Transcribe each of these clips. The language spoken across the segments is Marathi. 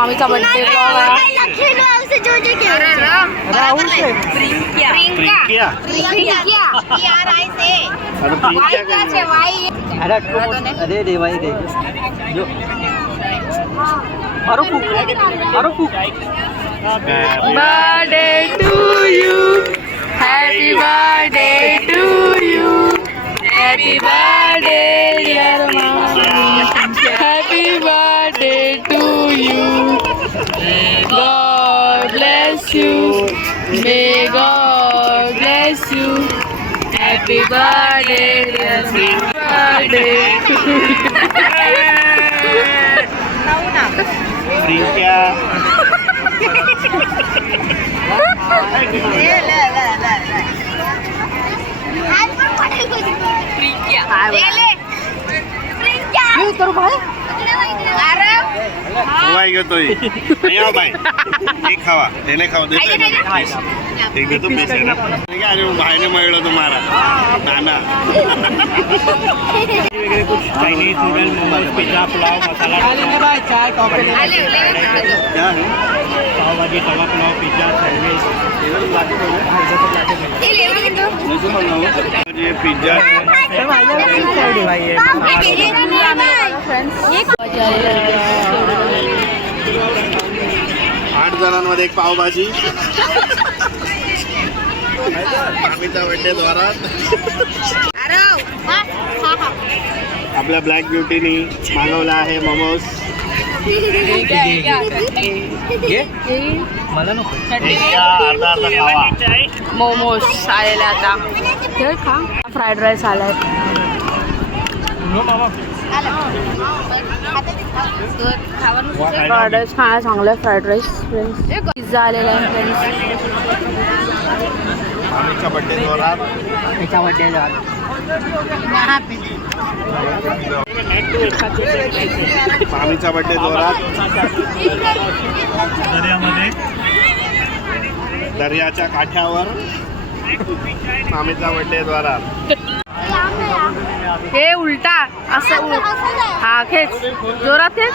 मामीचा बर्थडे ब्लॉग आहे. राहुल से प्रिंकिया अरे देवाई दे जो मारो फूक birthday to you, happy birthday to you, happy birthday dear mommy, happy birthday to you, God bless you, may God bless you, happy birthday dear birthday प्रिंकिया हलवाई घेतोय बाय एक खावा ते नाही खावा देतोय एक देतो पीस आहे ना आणि बाहेर मिळलं तुम्हाला नाना वगैरे कुछ Chinese noodle momos pizza pulao masala चाय coffee pav bhaji tawa pulao pizza sandwich ये पिज्जा भाई 8 जणांमध्ये एक पावभाजी आम्हीचा बर्थडे द्वारात आपल्या ब्लॅक ब्युटीनी मागवला आहे मोमोज. मला नको अर्धा खावा. मोमोज आलेले आता हे खा. फ्राईड राईस आलाय. फ्राईड राईस खायला चांगलं आहे. फ्राईड राईस पिझ्झा आलेला आहे फ्रेंड्स. आम्हीचा बर्थडे द्वारात त्याच्या बर्थडे आम्हीचा बर्थडे जोरात दर्याच्या काठ्यावर आम्हीचा बर्थडे द्वारात. हे उलटा असं हा खेच जोरात खेच.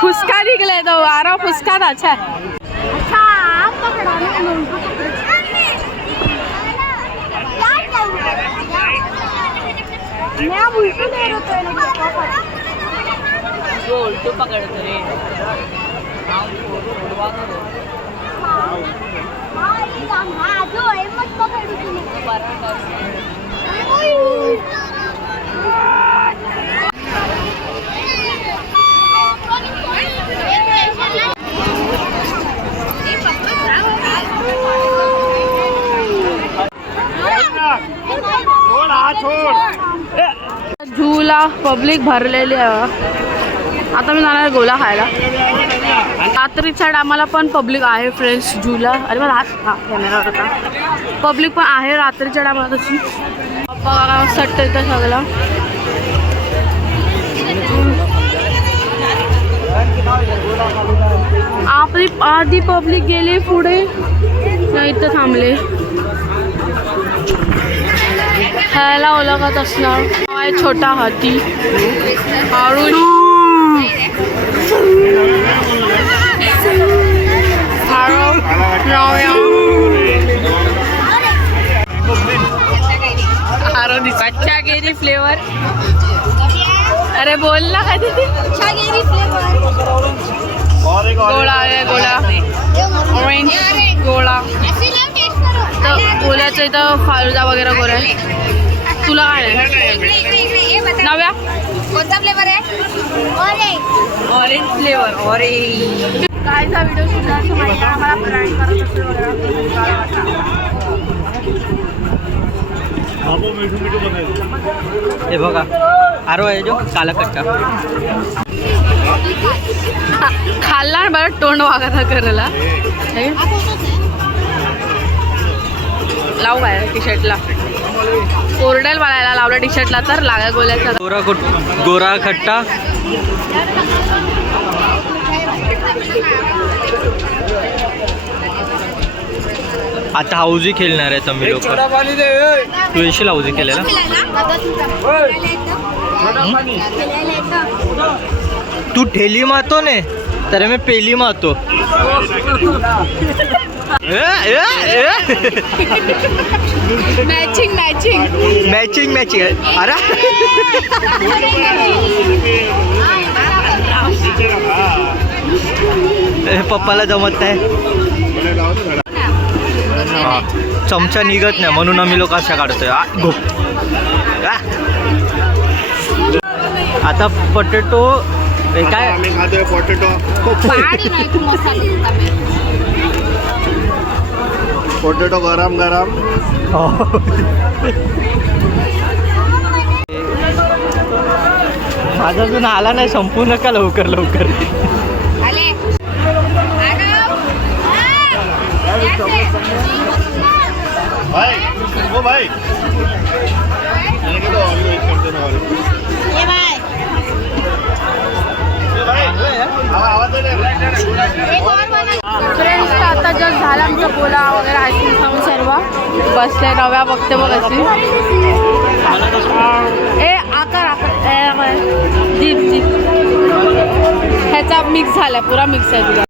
फुसका निघलाय तो वारा फुसका अच्छा उलटू पकडतो रे. झूला पब्लिक भरलेली आहे. आता मी जाणार गोला खायला. रात्रीच्या टायमाला पण पब्लिक आहे फ्रेंड्स झूला. अरे मला हा कॅमेरा होता. पब्लिक पण आहे रात्रीच्या टायमाला तशी. पप्पा सट्ट येतं सगळं. आपली आधी पब्लिक गेली पुढे नाही इथं थांबले. ह्याला ओळखत असणार आहे छोटा हाती. चागेरी फ्लेवर. अरे बोल ना कधी गोळा आहे. गोळा ऑरेंज गोळा. तर गोळ्याचं इथं फालुदा वगैरे गोळा आहे. तुला काय आहे नव्या कोणता फ्लेवर आहे? Orange flavour. ऑरेंज कायचा व्हिडिओ सुद्धा असं माहिती आहे मला. ब्रँड करत असेल वगैरे. हे बघा आरो आहे जो काला कट्टा खाल्ला बरं तोंड वागायचा करायला. लावू काय टी शर्टला ओरडेल बाळायला लावलं टी शर्टला तर लागा गोल्याचा. गोरा खट्टा. आता हाऊजी खेळणार आहे तुम्ही लोक. तू येशील हाऊजी केलेला. तू ठेली मारतो ने तर मी पेली मारतो. Matching matching. Matching matching. अरे पप्पाला जमत नाही. हा, चमचा निघत नाही म्हणून आम्ही लोक अशा काढतोय. आता पोटॅटो काय आम्ही खातोय पोटॅटो. पोटॅटो गरम गरम. माझा अजून आला नाही. संपू नका लवकर लवकर. भाई ओ भाई मैंने तो और वेट करते ना वाले ये भाई आवाज दे फ्रेंड्स आता जस्ट झाला आमचा गोला वगैरे आईस्क्रीम खाऊन सर्व बसले. नव्या बघते बघ अशी. ए आकार जीप जीप ह्याचा मिक्स झाला. पुरा मिक्स आहे तुला.